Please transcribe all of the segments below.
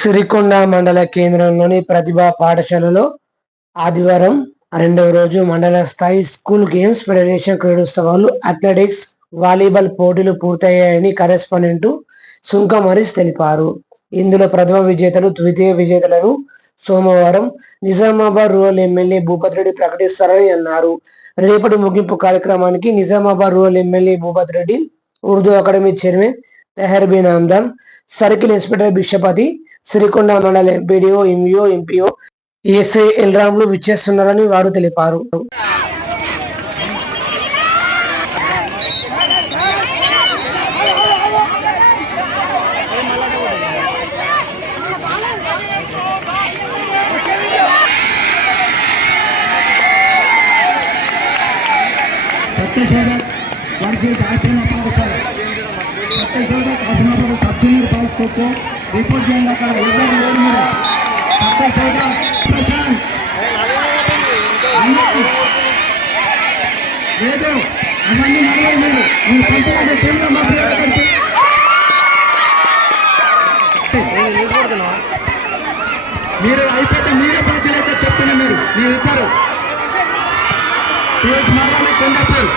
సిరికొండ మండల కేంద్రంలోని ప్రతిభా పాఠశాలలో ఆదివారం రెండవ రోజు మండల స్థాయి స్కూల్ గేమ్స్ ఫెడరేషన్ క్రీడోత్సవాలు అథ్లెటిక్స్ వాలీబాల్ పోటీలు పూర్తయ్యాయని కరెస్పాండెంట్ సుంకం హరీష్ తెలిపారు. ఇందులో ప్రథమ విజేతలు ద్వితీయ విజేతలను సోమవారం నిజామాబాద్ రూరల్ ఎమ్మెల్యే భూపత్ రెడ్డి ప్రకటిస్తారని అన్నారు. రేపటి ముగింపు కార్యక్రమానికి Nizamabad rural MLA Bhupath Reddy Urdu academy chairman Tahirbin Hamdan circle inspector Bishapathi Sirikonda మండల ఎంపీడీఓ ఎంఈఓ ఎంపీఓ ఏసై ఎల్రాములు విచ్చేస్తున్నారని వారు తెలిపారు. సత్యశోధ వారికి దాచిన పాఠశాల. సత్యశోధ కాసినాపురం సబ్ రిపోర్ట్ చేయండి అక్కడ ఎవరు లేరు మీరు సత్యశోధ ప్రశాంత్ లేదు అవన్నీ మీరు మీరు పంపించండి మీరు అయిపోతే మీరే బాధ్యులైతే చెప్తున్నా మీరు మీరు ఇస్తారు టీఎస్ మహారాష్ట్ర కొండపూర్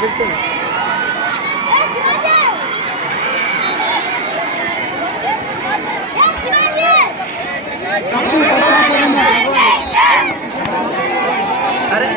দেখতে না আরে